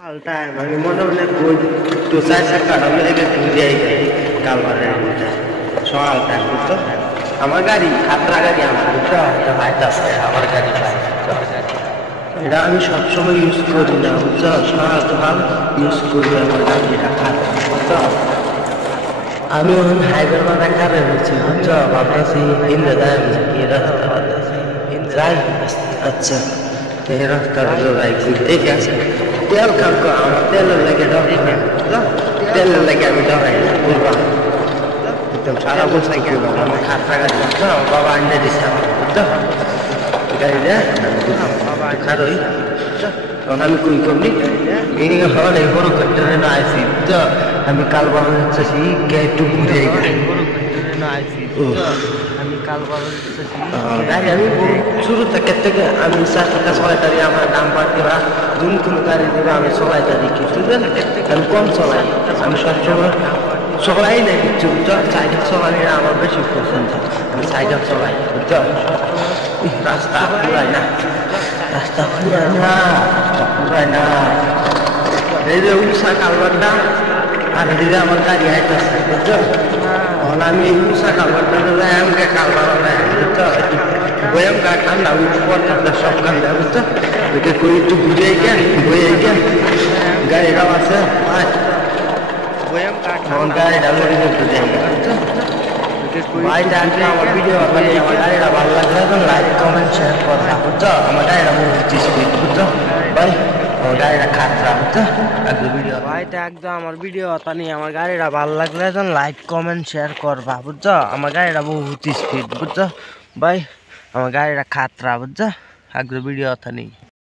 All time, আমি মনে মনে কই তো চাইছে কাটালে লেগে ঘুরে আই কালবারের মধ্যে সকাল টাইম বুঝতো আমার গাড়ি খাতরা গাড়ি আমার বুঝতো এটা ভাইতে আছে আমার গাড়ি ভাই এটা আমি সবসময় ইউজ করি না বুঝছো সকাল সকাল ইউজ করি আমার গাড়ি এটা খাতরা বুঝছো আমি এখন হাইওয়ের মাথা খারে রয়েছি বুঝছো ভাবতেছি হিন্দে দেয় কি রাস্তা যাই আচ্ছা এই রাস্তাটা যাই দেখে আছে তেল খাম আমার তেলের লাগে ডরাই না তেলের লাগে আমি ডরাই না বুঝবা একদম সারা বছর করবো আমার খাতা গাড়ি আমার বাবা আনতে দিচ্ছে আমার বুঝতো গাড়িটা খারোই তখন আমি কই করলি এই হলে বড় করতে না আইসি বুঝতো আমি কাল বাবা হচ্ছে একটু ঘুরে আমি কাল বাবা গাড়ি আমি শুরু থেকে আমি 4 থেকে 6 তারিখ আমার নাম্বার দেওয়া কোন কোন গাড়ি দেবে আমি সবাই তারিখ কিছু আমি কম চলাই আমি সবসময় চলাই না কিছু সাইকেল চলাই আমার বেশি পছন্দ আমি সাইকেল চলাই বুঝছো রাস্তা পুরাই না রাস্তা পুরাই না এই যে উষা কালবারটা আর দিদি আমার গাড়ি আইতেছে বুঝছো আমি উষা কালবারটা আমাকে কালবার বুঝছো বয়াম গা ঠান্ডা উপর ঠান্ডা সব ঠান্ডা বুঝছো ওইটা করে একটু ঘুরে গেন বয়ে গেন গাড়িটাও আছে আমার গাড়িটা ঘুরে বুঝছো ভাইটা আমার ভিডিও আমার গাড়িটা ভালো লাগলে লাইক কমেন্ট শেয়ার করবা বুঝছো আমার গাড়িটা বহুত স্পিড বুঝছো ভাই আমার গাড়িটা খারাপ বুঝছো ভিডিও ভাইটা একদম আমার ভিডিও তানি আমার গাড়িটা ভালো লাগলে লাইক কমেন্ট শেয়ার করবা বুঝছো আমার গাড়িটা বহুত স্পিড বুঝছো ভাই আমার গাড়িটা খাতরা বুঝছো ভিডিও তানি